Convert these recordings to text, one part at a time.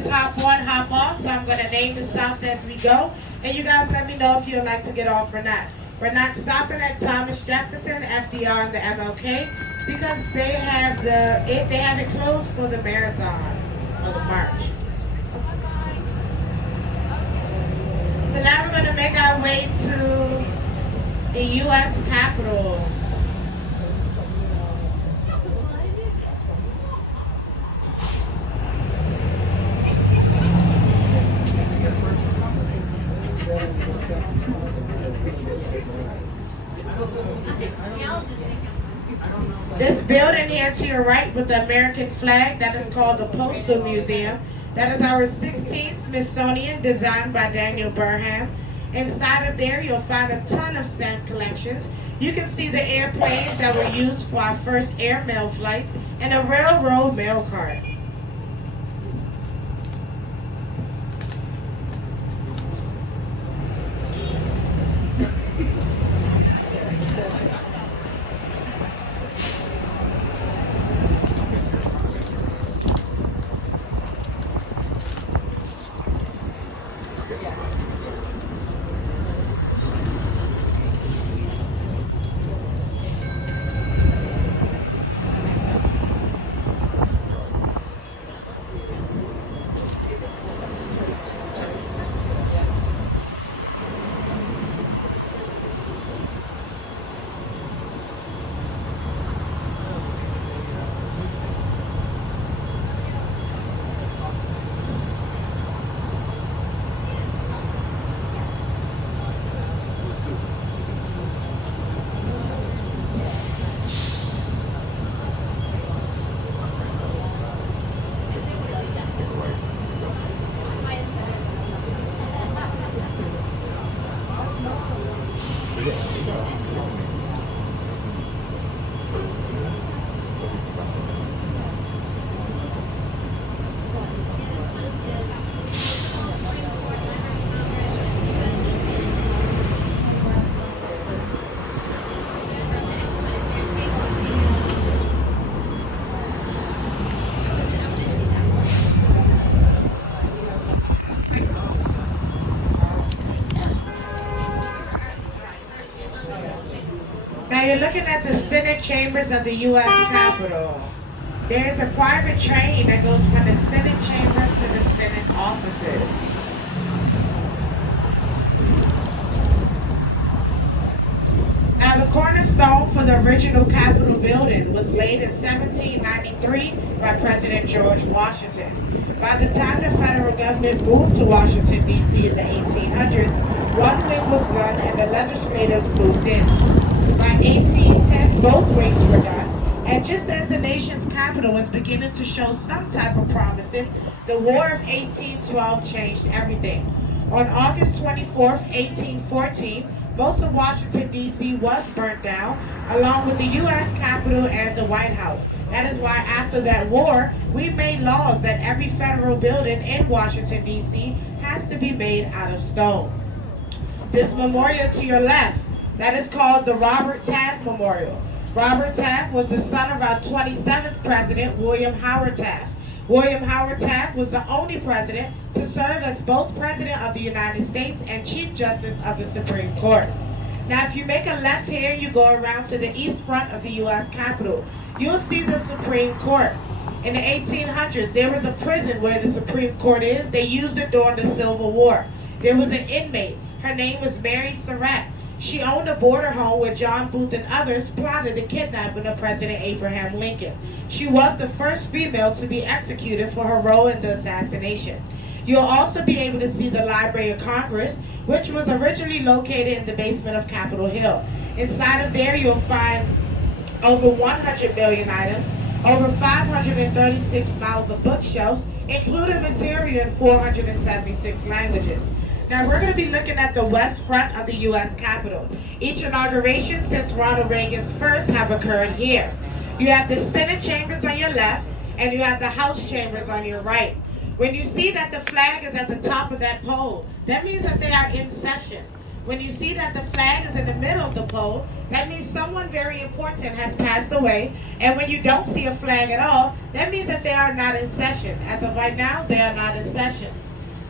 is hop on, hop off, so I'm going to name the stops as we go. And you guys let me know if you'd like to get off or not. We're not stopping at Thomas Jefferson, FDR, and the MLK because they have it closed for the marathon or the march. So now we're going to make our way to the U.S. Capitol. This building here to your right with the American flag, that is called the Postal Museum. That is our 16th Smithsonian, designed by Daniel Burham. Inside of there, you'll find a ton of stamp collections. You can see the airplanes that were used for our first airmail flights and a railroad mail cart. Now you're looking at the Senate chambers of the U.S. Capitol. There is a private train that goes from the Senate chambers to the Senate offices. Now the cornerstone for the original Capitol building was laid in 1793 by President George Washington. By the time the federal government moved to Washington, D.C. in the 1800s, one wing was done and the legislators moved in. By 1810, both wings were done, and just as the nation's capital was beginning to show some type of promises, the War of 1812 changed everything. On August 24, 1814, most of Washington, D.C. was burnt down, along with the U.S. Capitol and the White House. That is why after that war, we made laws that every federal building in Washington, D.C. has to be made out of stone. This memorial to your left, that is called the Robert Taft Memorial. Robert Taft was the son of our 27th president, William Howard Taft. William Howard Taft was the only president to serve as both President of the United States and Chief Justice of the Supreme Court. Now, if you make a left here, you go around to the east front of the U.S. Capitol. You'll see the Supreme Court. In the 1800s, there was a prison where the Supreme Court is. They used it during the Civil War. There was an inmate. Her name was Mary Surratt. She owned a border home where John Booth and others plotted the kidnapping of President Abraham Lincoln. She was the first female to be executed for her role in the assassination. You'll also be able to see the Library of Congress, which was originally located in the basement of Capitol Hill. Inside of there, you'll find over 100 million items, over 536 miles of bookshelves, including material in 476 languages. Now we're going to be looking at the west front of the U.S. Capitol. Each inauguration since Ronald Reagan's first have occurred here. You have the Senate chambers on your left, and you have the House chambers on your right. When you see that the flag is at the top of that pole, that means that they are in session. When you see that the flag is in the middle of the pole, that means someone very important has passed away. And when you don't see a flag at all, that means that they are not in session. As of right now, they are not in session.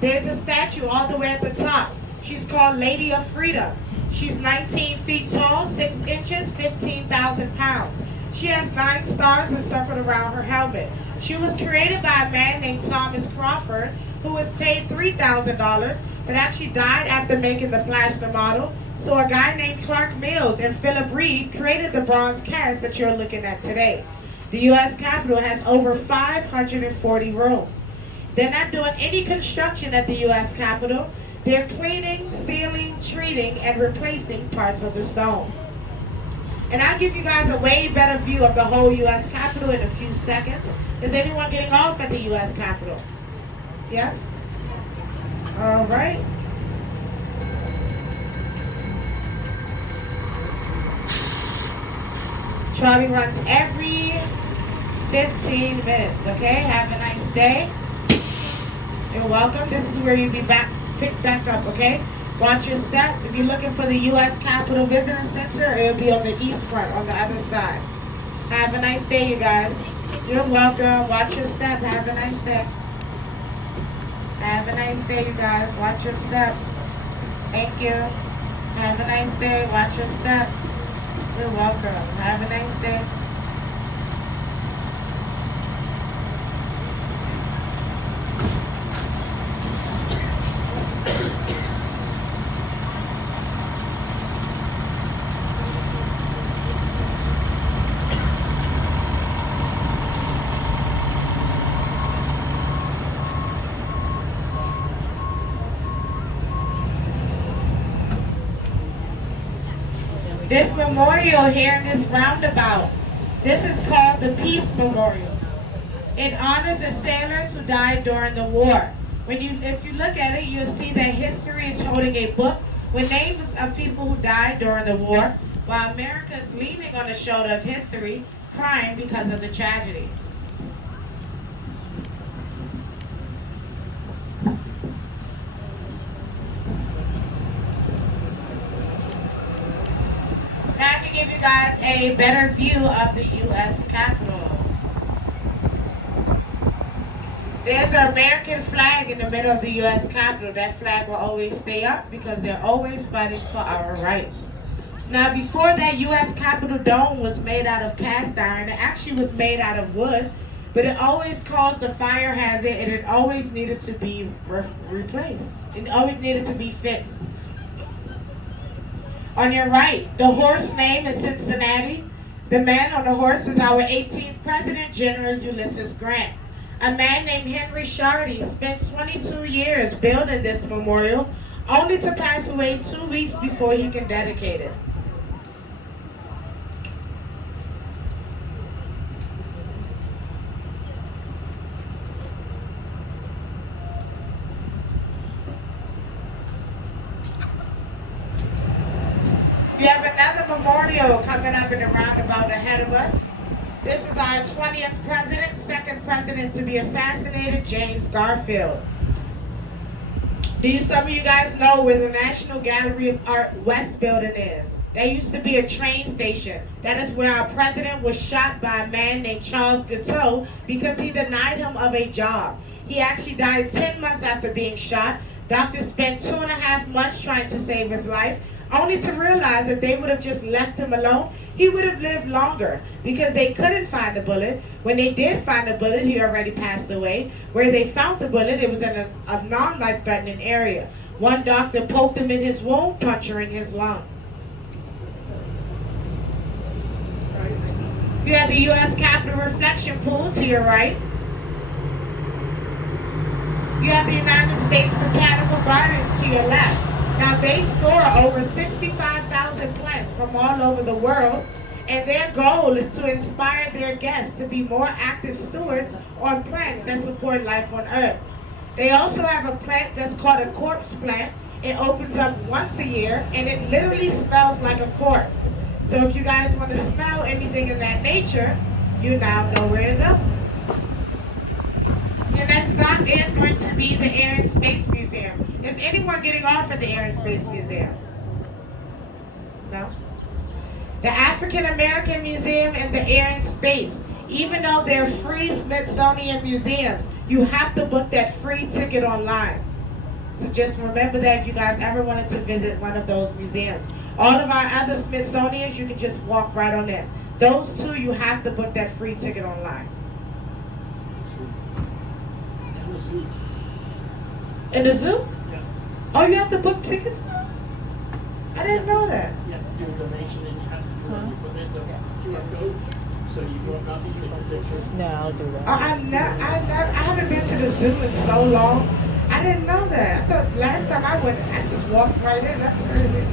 There's a statue all the way at the top. She's called Lady of Freedom. She's 19 feet tall, 6 inches, 15,000 pounds. She has 9 stars encircled around her helmet. She was created by a man named Thomas Crawford, who was paid $3,000, but actually died after making the plaster model. So a guy named Clark Mills and Philip Reed created the bronze cast that you're looking at today. The U.S. Capitol has over 540 rooms. They're not doing any construction at the U.S. Capitol. They're cleaning, sealing, treating, and replacing parts of the stone. And I'll give you guys a way better view of the whole U.S. Capitol in a few seconds. Is anyone getting off at the U.S. Capitol? Yes? All right. Trolley runs every 15 minutes, okay? Have a nice day. You're welcome. This is where you'll be picked back up, okay? Watch your step. If you're looking for the U.S. Capitol Visitor Center, it'll be on the east front, on the other side. Have a nice day, you guys. You're welcome. Watch your step. Have a nice day. Have a nice day, you guys. Watch your step. Thank you. Have a nice day. Watch your step. You're welcome. Have a nice day. This memorial here in this roundabout, this is called the Peace Memorial. It honors the sailors who died during the war. If you look at it, you'll see that history is holding a book with names of people who died during the war, while America is leaning on the shoulder of history, crying because of the tragedy. Now I can give you guys a better view of the U.S. Capitol. There's an American flag in the middle of the U.S. Capitol. That flag will always stay up because they're always fighting for our rights. Now before that, U.S. Capitol Dome was made out of cast iron. It actually was made out of wood, but it always caused a fire hazard and it always needed to be replaced. It always needed to be fixed. On your right, the horse name is Cincinnati. The man on the horse is our 18th President, General Ulysses Grant. A man named Henry Shardy spent 22 years building this memorial, only to pass away 2 weeks before he can dedicate it. We have another memorial coming up in the roundabout ahead of us. This is our 20th president, second president to be assassinated, James Garfield. Some of you guys know where the National Gallery of Art West building is? There used to be a train station. That is where our president was shot by a man named Charles Guiteau because he denied him of a job. He actually died 10 months after being shot. Doctors spent 2.5 months trying to save his life, only to realize that they would have just left him alone. He would have lived longer because they couldn't find the bullet. When they did find the bullet, he already passed away. Where they found the bullet, it was in a non-life-threatening area. One doctor poked him in his wound, puncturing his lungs. You have the U.S. Capitol Reflection Pool to your right. You have the United States Botanical Gardens to your left. Now they store over 65,000 plants from all over the world, and their goal is to inspire their guests to be more active stewards on plants that support life on Earth. They also have a plant that's called a corpse plant. It opens up once a year, and it literally smells like a corpse. So if you guys want to smell anything in that nature, you now know where to go. Your next stop is going to be the Air and Space Museum. Is anyone getting off at the Air and Space Museum? No? The African American Museum and the Air and Space. Even though they're free Smithsonian museums, you have to book that free ticket online. So just remember that if you guys ever wanted to visit one of those museums. All of our other Smithsonians, you can just walk right on in. Those two, you have to book that free ticket online. And the zoo. In the zoo? Yeah. Oh, you have to book tickets now? I didn't know that. You have to do a donation and you have to do it before there's a QR code. So you go up, you take a picture. No, I'll do that. I haven't been to the zoo in so long. I didn't know that. I thought last time I went, I just walked right in. That's crazy.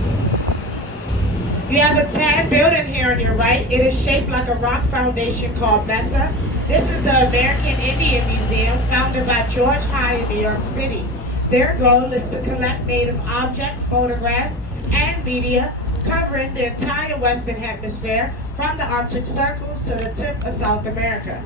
You have a tan building here on your right. It is shaped like a rock foundation called Mesa. This is the American Indian Museum, founded by George High in New York City. Their goal is to collect native objects, photographs, and media covering the entire Western Hemisphere, from the Arctic Circle to the tip of South America.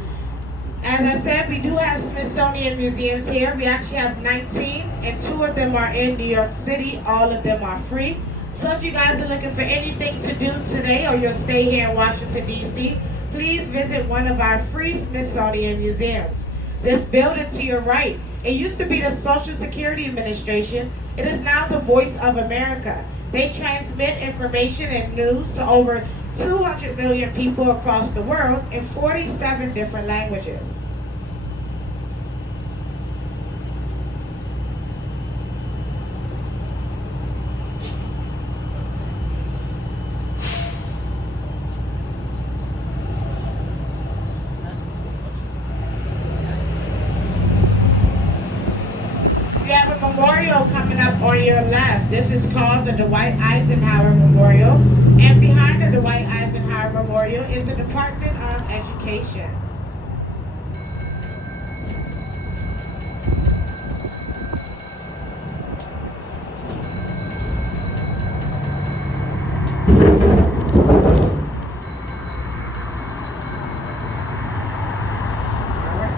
As I said, we do have Smithsonian museums here. We actually have 19, and 2 of them are in New York City. All of them are free. So if you guys are looking for anything to do today or your stay here in Washington, D.C., please visit one of our free Smithsonian museums. This building to your right, it used to be the Social Security Administration. It is now the Voice of America. They transmit information and news to over 200 million people across the world in 47 different languages. You have a memorial coming up on your left. This is called the Dwight Eisenhower Memorial. And behind the Dwight Eisenhower Memorial is the Department of Education.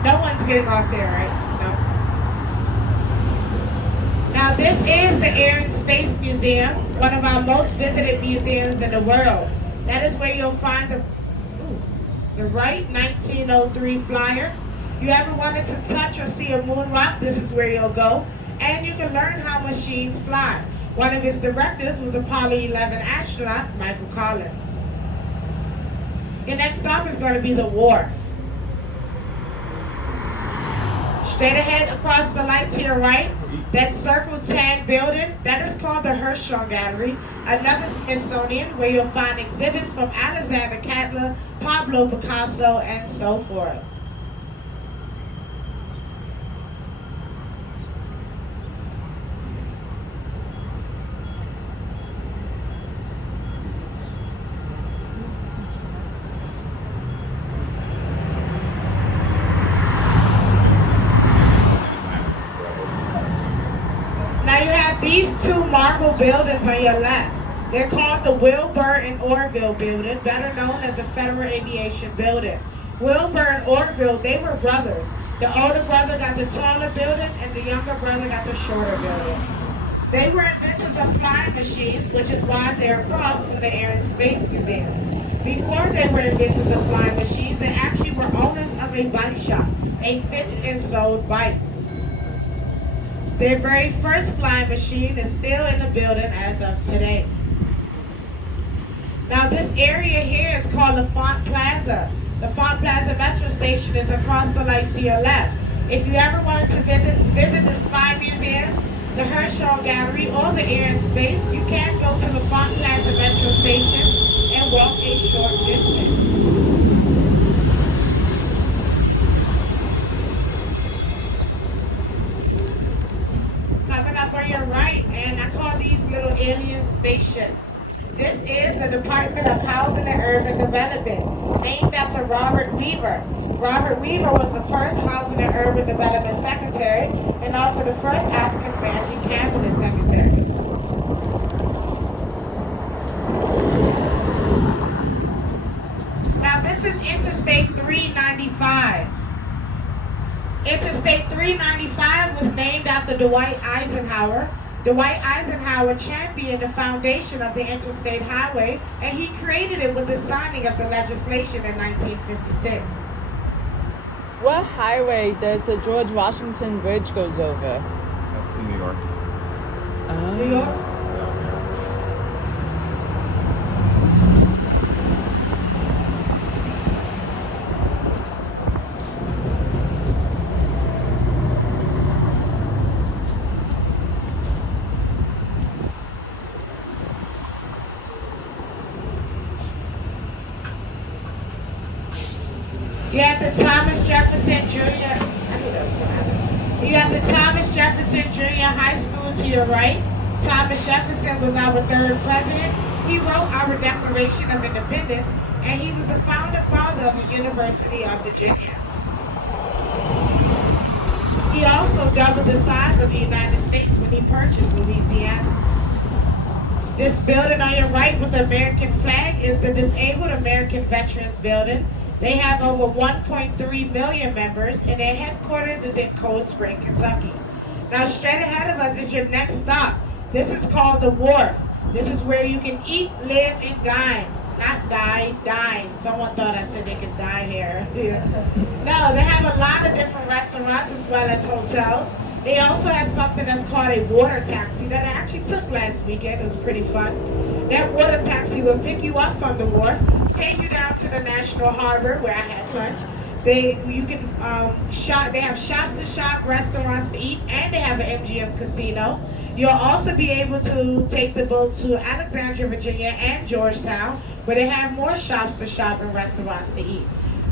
No one's getting off there, right? No. Now this is the Air and Space Museum, one of our most visited museums in the world. That is where you'll find the Wright 1903 flyer. If you ever wanted to touch or see a moon rock, this is where you'll go. And you can learn how machines fly. One of its directors was Apollo 11 astronaut Michael Collins. Your next stop is going to be the wharf. Straight ahead across the light to your right, that circle tan building, that is called the Herschel Gallery, another Smithsonian where you'll find exhibits from Alexander Cattler, Pablo Picasso, and so forth. These 2 marble buildings on your left, they're called the Wilbur and Orville Building, better known as the Federal Aviation Building. Wilbur and Orville, they were brothers. The older brother got the taller building and the younger brother got the shorter building. They were inventors of flying machines, which is why they're across from the Air and Space Museum. Before they were inventors of flying machines, they actually were owners of a bike shop. They fixed and sold bikes. Their very first flying machine is still in the building as of today. Now this area here is called the Font Plaza. The Font Plaza Metro Station is across the light to your left. If you ever wanted to visit the Spy Museum, the Herschel Gallery, or the Air and Space, you can go to the Font Plaza Metro Station and walk a short distance. On your right, and I call these little alien spaceships. This is the Department of Housing and Urban Development, named after Robert Weaver. Robert Weaver was the first Housing and Urban Development Secretary and also the first African American Cabinet Secretary. Now this is Interstate 395. Interstate 395 was named after Dwight Eisenhower. Dwight Eisenhower championed the foundation of the interstate highway, and he created it with the signing of the legislation in 1956. What highway does the George Washington Bridge goes over? That's in New York. New York? You have the Thomas Jefferson Junior. You have the Thomas Jefferson Junior High School to your right. Thomas Jefferson was our third president. He wrote our Declaration of Independence, and he was the founder father of the University of Virginia. He also doubled the size of the United States when he purchased Louisiana. This building on your right with the American flag is the Disabled American Veterans Building. They have over 1.3 million members, and their headquarters is in Cold Spring, Kentucky. Now, straight ahead of us is your next stop. This is called the Wharf. This is where you can eat, live, and dine. Not die, dine. Someone thought I said they could die here. No, they have a lot of different restaurants as well as hotels. They also have something that's called a water taxi that I actually took last weekend. It was pretty fun. That water taxi will pick you up from the wharf, take you down to the National Harbor where I had lunch. You can shop. They have shops to shop, restaurants to eat, and they have an MGM casino. You'll also be able to take the boat to Alexandria, Virginia, and Georgetown, where they have more shops to shop and restaurants to eat.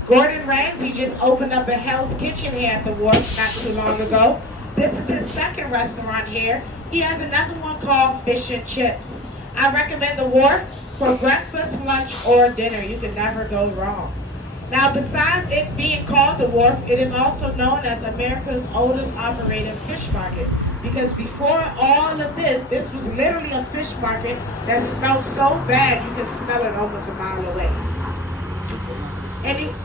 Gordon Ramsay just opened up a Hell's Kitchen here at the wharf not too long ago. This is his second restaurant here. He has another one called Fish and Chips. I recommend the wharf for breakfast, lunch, or dinner. You can never go wrong. Now, besides it being called the wharf, it is also known as America's oldest operating fish market. Because before all of this was literally a fish market that smelled so bad you could smell it almost a mile away. And